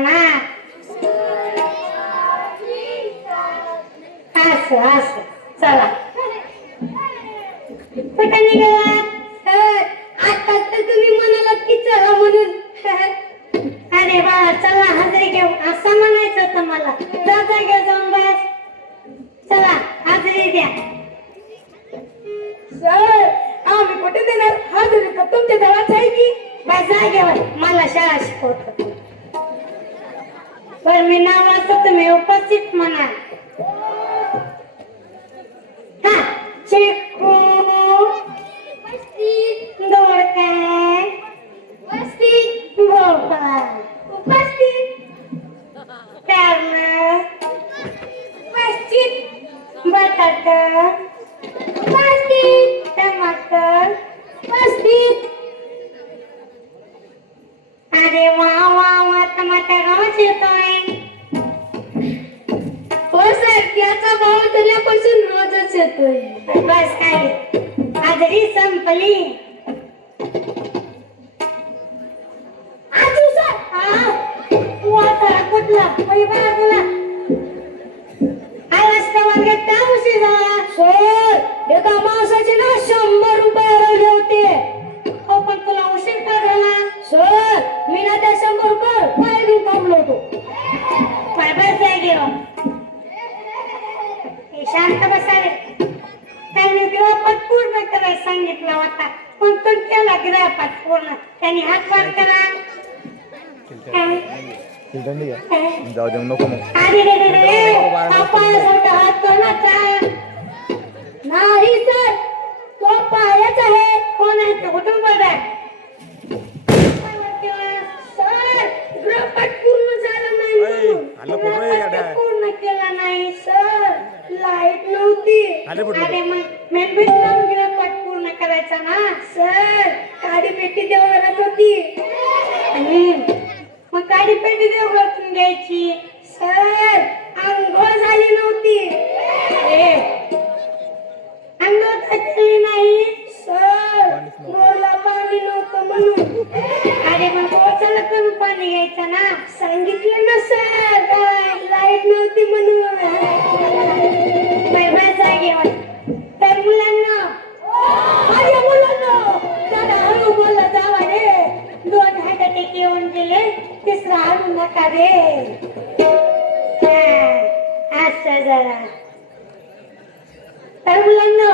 म्हणा. असं असं चला कुठं निघाला? आता तर तुम्ही म्हणालात की चला म्हणून. अरे बाळा चला हजरी घेऊ असं म्हणायचं होतं मला. जागा जाऊन बस. चला हजरी द्या. सर आम्ही कुठे देणार हजरी? तर तुमच्या जवळच आहे की. बस जागेवर मला शाळा शिकवत. पण मी नाव असं तुम्ही उपस्थित म्हणा. हा चिकू उपस्थित. दोडका उपस्थित. भोपळा उपस्थित. कारलं उपस्थित. बटाटा उपस्थित. टमाटर उपस्थित. अरे वा वा वा टमाटर रोज येतोय. हो सर त्याचा भाव दिल्यापासून रोजच येतोय. बस काय हजरी संपली. आजू सर वाटा कुठला बाळा बोला. आलास का वर्गात का उशीर झाला? सर एका माणसाचे ना 100 रुपये हरवले होते. हो पण तुला उशीर का झाला? सर मी ना त्या 100 रुपये पाय घेऊन थांबलो होतो. काय बस जागेवर. शांत बसावे. त्यांनी गृहपाठ पूर्ण करायला सांगितला होता पण तो केला गृहपाठ पूर्ण. त्यांनी हात वर करा. जाऊ देऊ नको मग. अरे रे रे रे पायासारखा हात कोणाचा? नाही सर तो पायच आहे. कोण आहे तो? कुठून बघा. सर गृहपाठ पूर्ण झालं नाही म्हणून. गृहपाठ पूर्ण केला नाही सर लाईट नव्हती. अरे मग मेणबत्ती लावून गृहपाठ पूर्ण करायचा ना. सर काडी पेटी देवघरात होती. मग काडी पेटी देवघरातून घ्यायची. सर अंघोळ झाली नव्हती. अंघोळ केली नाही. सर बोरला पाणी नव्हतं म्हणून. अरे मग बोचाला करून पाणी घ्यायचं ना. सांगितलं ना सर लाईट नव्हती म्हणून. बस जागेवर. तर मुलांना माझ्या मुलांना जरा हळू बोलला जावा रे. 2 हात टेक येऊन गेले. तिसरा हळू नका रे. असं जरा. तर मुलांना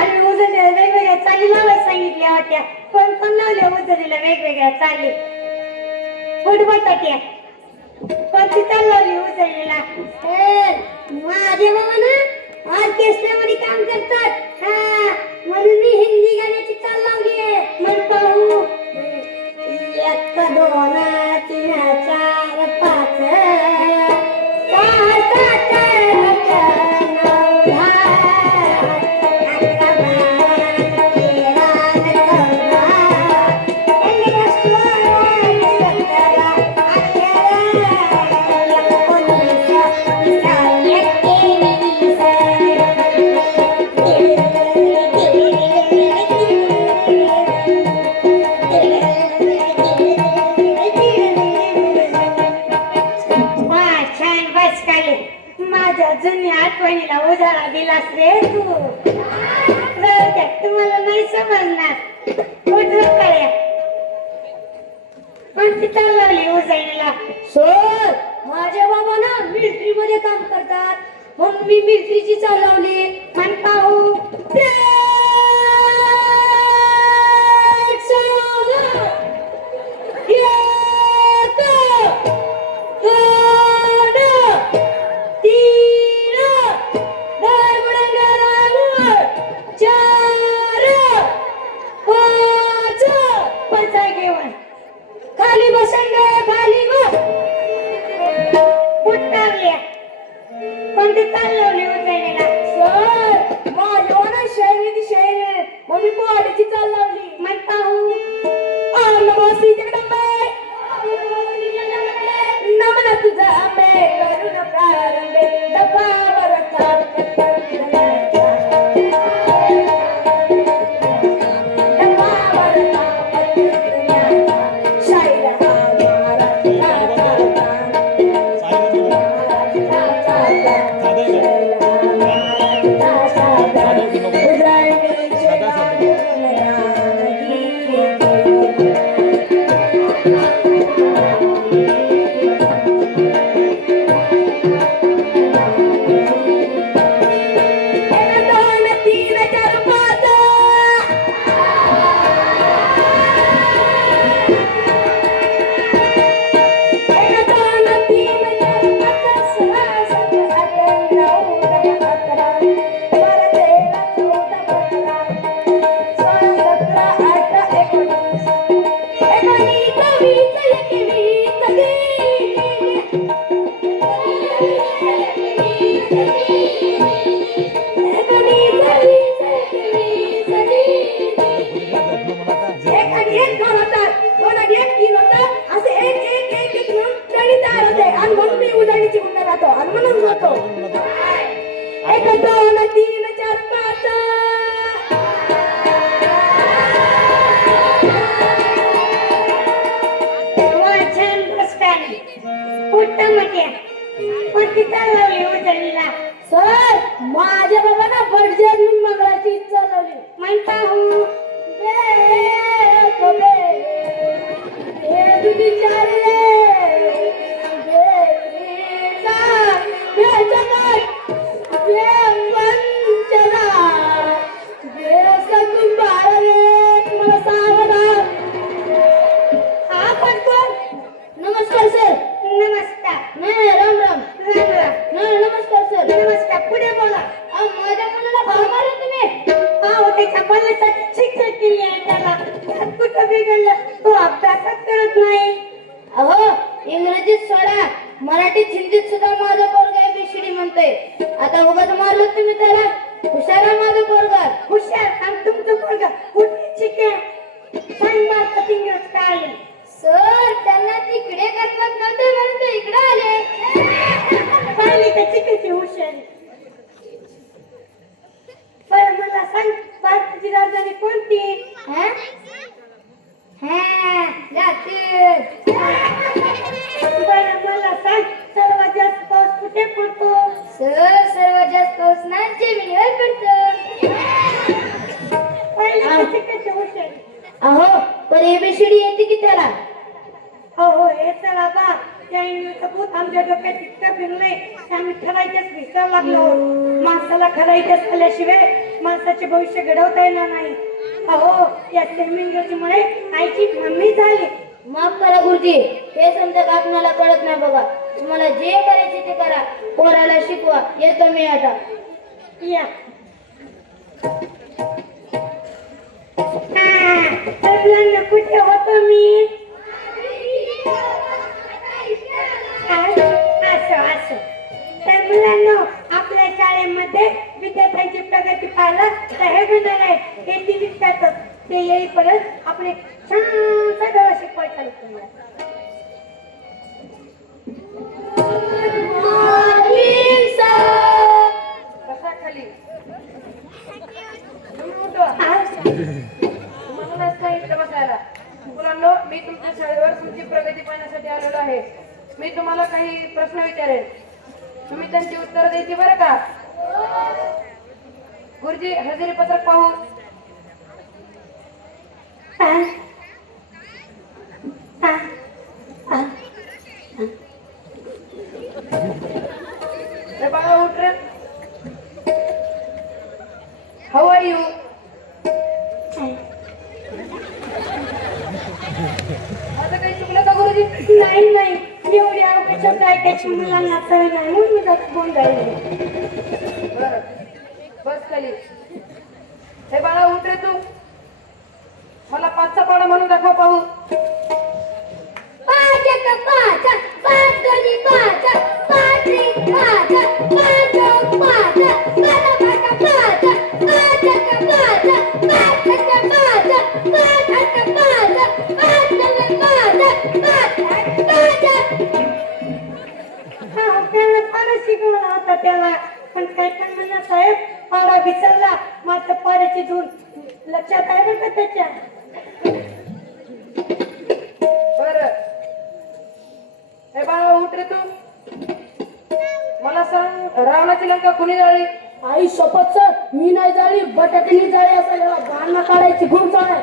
आणि उजळीला वेगवेगळ्या चाली लावायला सांगितल्या होत्या. पण लावल्या उजळीला वेगवेगळ्या चाली. बटाट्या पण ती चाल लावली उजळीला. माझे बाबा ना ऑर्केस्ट्रामध्ये काम करतात. म्हणून मी हिंदी गाण्याची चाल लावली आहे. मग पाहू. 1 2 3 4 5 6 7 8 9 माझ्या जुन्या आठवणीला उजाळा दिलास रे तू. तुम्हाला नाही समजणार. कोणती चाल लावली उजळीला? सर माझे बाबा ना मिलिटरी मध्ये काम करतात म्हणून मी मिलिटरीची चाल लावली. मन पाहू. खाली बसंगे खाली बस. उतरल्या. कोणती चाल लावली उजळीला? सर माझ्या शहरी मम्मी पोहाडीची चाल लावली. मन पाहू. नमस्ते जगदंबे नमन तुझा अंबे करुण प्रारंभे दफा बरसात शायरा सर माझ्या बाबांना बडजर मंगळाची इच्छा लावली म्हणता हूँ नमस्कार सर नमस्कार नाही राम राम राम राम नाही नमस्कार सर नमस्कार पुढे बोला माझ्या मुलाला भाव मारला तुम्ही हो त्याच्या पाल्यासाठी शिक्षा केली आहे त्याला त्यात कुठं बिघडलं तो अभ्यासच करत नाही अहो इंग्रजीत सोडा मराठीत हिंदीत सुद्धा माझा पोरगा एबीसीडी म्हणतोय आता उगाच मारलं तुम्ही त्याला हुशार आहे माझा पोरगा हुशार आणि तुमचं पोरगा कुठे शिके सांग मारता इंग्रज काय सर त्यांना तिकडे करतात नव्हते म्हणून ते इकडे आले पाहिली का चिकची हुशारी बरं मला सांग भारताची राजधानी कोणती हा लातूर बरं मला सांग सर्वात जास्त पाऊस कुठे पडतो सर सर्वात जास्त पाऊस ना जमिनीवर पडतो पाहिली का चिकची हुशारी अहो पण एबीसीडी येते की त्याला हो हो हे चला बा त्या इंग्रजचं भूत आमच्या डोक्यात इतकं फिरलंय की आम्ही ठरायच्याच विसरायला लागलो माणसाला खरायच्याच आल्याशिवाय माणसाचे भविष्य घडवता येणार नाही अहो या सेमी इंग्रजीमुळे आईची मम्मी झाली माफ करा गुरुजी हे समजा आपणाला कळत नाही बघा तुम्हाला जे करायचे ते करा पोराला शिकवा येतो मी आता या तर मुलांना कुठे होतो मी असं तर मुलांना आपल्या शाळेमध्ये विद्यार्थ्यांची प्रगती पाहायला तर हे गुन्हा आहे हे टीव्हीत करतात ते येईपर्यंत आपले छान सगळं शिकवायचं तुम्हाला कसा खाली तुम्हाला सांगितलं बसायला मुलांनो मी तुमच्या शाळेवर तुमची प्रगती पाहण्यासाठी आलेलो आहे मी तुम्हाला काही प्रश्न विचारेन तुम्ही त्यांची उत्तरं द्यायची बरं का गुरुजी हजेरी पत्रक पाहू रे बाळा उठ रे हाऊ आर यू आता काही चुकलं का गुरुजी नाही नाही एवढी अवघड शब्द ऐकायची मुलांना सवय नाही म्हणून मी जास्त फोन राहिले बरं बस खाली हे बाळा उठ रे तू मला पाचचा पाडा म्हणून दाखव पाहू पाच एक पाच पाच दोन्ही पाच पाच एक पाच पाच दोन पाच पाच पाच पाच पाच एक पाच पाच एक पाच पाच एक पाच पाच दोन पाच पाच पाच त्याला पाडा शिकवला होता त्याला पण काय पण म्हणा साहेब पाडा विसरला मात्र पाड्याची धून लक्षात आहे बरं का त्याच्या बर हे बाळा उठ रे तू मला सांग रावणाची लंका कुणी जाळली? आई शपथ सर, मी नाही जाळी, बटाट्यानी जाळी असेल. गाणं काढायची खूप चाळ आहे.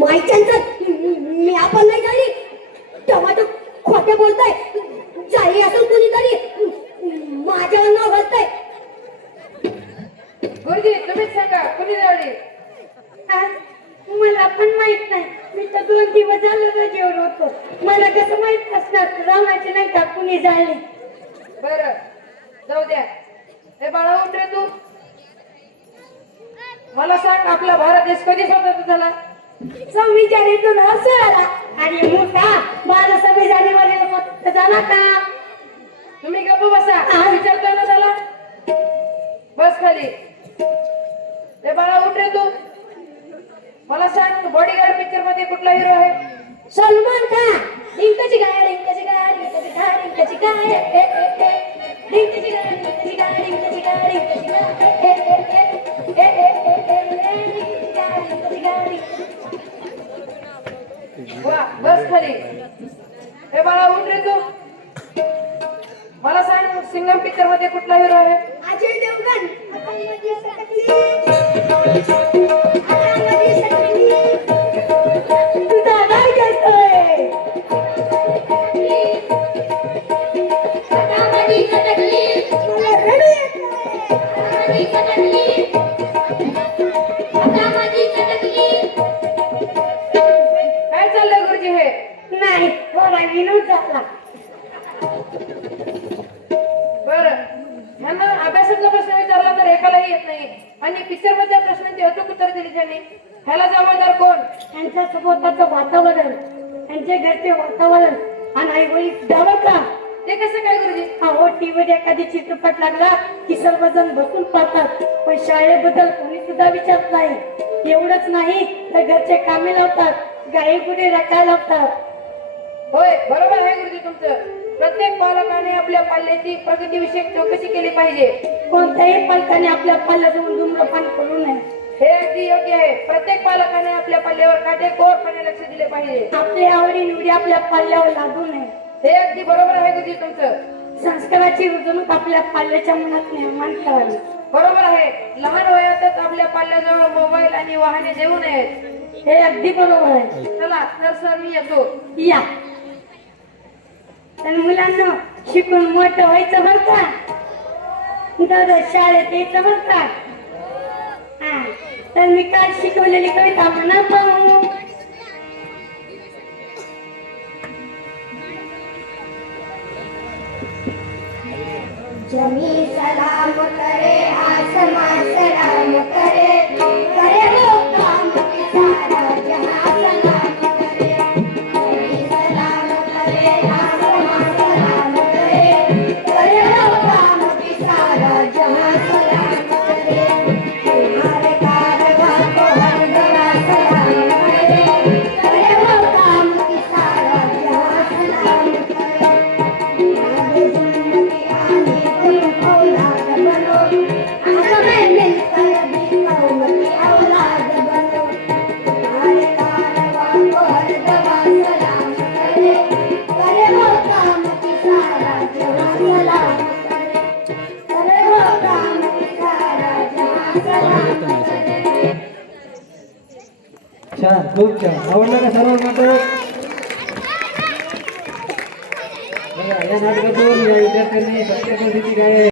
माहिती मी आपण नाही जाळी. टमाटो खोटे बोलताय. जाळी असेल कुणीतरी माझ्यावर नाव घालताय. गुरुजी तुम्हीच सांगा कुणी जाळली? मला पण माहित नाही. मी तर 2 दिवस झालं रजेवर होतो. मला कसं माहित असणार रावणाची लंका कुणी जाळली? बरं जाऊ द्या. हे बाळा उठ रे तू. मला सांग आपला भारत देश कधी स्वतंत्र झाला? 26 जानेवारीतून असं आला. आणि मोठा 26 जानेवारीला स्वतंत्र झाला का? तुम्ही गप्प बसा. विचारतोय ना त्याला. बस खाली. हे बाळा उठ रे तू. मला सांग बॉडीगार्ड पिक्चर मध्ये कुठला हिरो आहे? सलमान खान. डिंकाची गाय डिंकाची गाय डिंकाची गाय डिंकाची गाय ए ए ए डिंकाची गाय डिंकाची गाय डिंकाची गाय डिंकाची गाय ए ए ए ए ए डिंकाची गाय डिंकाची गाय. वा बस खाली. हे बाळा उठ रे तू. मला सांग सिंगम पिक्चर मध्ये कुठला हिरो आहे? अजय देवगण. हातामध्ये सटकली. हातामध्ये सटकली. तुझा काय करतोय? हातामध्ये चटकली, मला रडू येतंय. हातामध्ये चटकली, हातामध्ये चटकली. काय चाललंय गुरुजी हे? नाही थोडा विनोद झाला. बर ह्यांना अभ्यासाचा प्रश्न विचारला तर एकालाही येत नाही आणि पिक्चर मधल्या प्रश्नांची अचूक उत्तर दिली त्यांनी. ह्याला जबाबदार कोण? त्यांच्या सोबतचं वातावरण, त्यांच्या घरचे वातावरण आणि आई वडील द्यावं का? ते कसं काय गुरुजी? अहो टीव्हीवर एखादी चित्रपट लागला की सर्वजण बसून पाहतात, पण शाळेबद्दल कोणी सुद्धा विचारत नाही. एवढंच नाही तर घरचे कामे लावतात, गाई गुरे राखायला लावतात. होय बरोबर आहे गुरुजी तुमचं. प्रत्येक पालकाने आपल्या पाल्याची प्रगतीविषयक चौकशी केली पाहिजे. कोणत्याही पालकाने आपल्या पाल्याजवळ धूम्रपान करू नये. हे अगदी योग्य आहे. प्रत्येक पालकाने आपल्या पाल्यावर काटेकोरपणे लक्ष दिले पाहिजे. आपल्या आवडी निवडी आपल्या पाल्यावर लागू नये. हे अगदी बरोबर आहे गुरुजी तुमचं. संस्काराची रुजवणूक आपल्या पाल्याच्या मनात निर्माण करावी. बरोबर आहे. लहान वयातच आपल्या पाल्याजवळ मोबाईल आणि वाहने देऊ नयेत. हे अगदी बरोबर आहे. चला तर सर मी येतो. या तर मुलांना शिकून मोठं व्हायचं बरं का? दादा शाळेत यायचं बरं का? हा तर मी काल शिकवलेली कविता म्हणा पाहू. जमी सलाम करे, आसमां सलाम करे, करे वो काम कि सारा जहां सलाम करे. जमी सलाम करे, आसमां सलाम करे, करे वो काम कि सारा जहां सलाम करे. तुम्हारे कारवां को हर जगह सलाम करे, करे वो काम कि सारा जहां सलाम करे. आगे जिंदगी आने तुम औलाद बनो, आगे में मिलकर भी कौम की औलाद बनो. तुम्हारे कारवां को हर जगह सलाम करे, करे वो काम कि सारा जहां सलाम करे, करे वो काम कि सारा जहां सलाम करे. छान, खूप छान. आवडलं का सर्व नाटक? बघा, या नाटकातून या विद्यार्थ्यांनी सत्य परिस्थिती काय आहे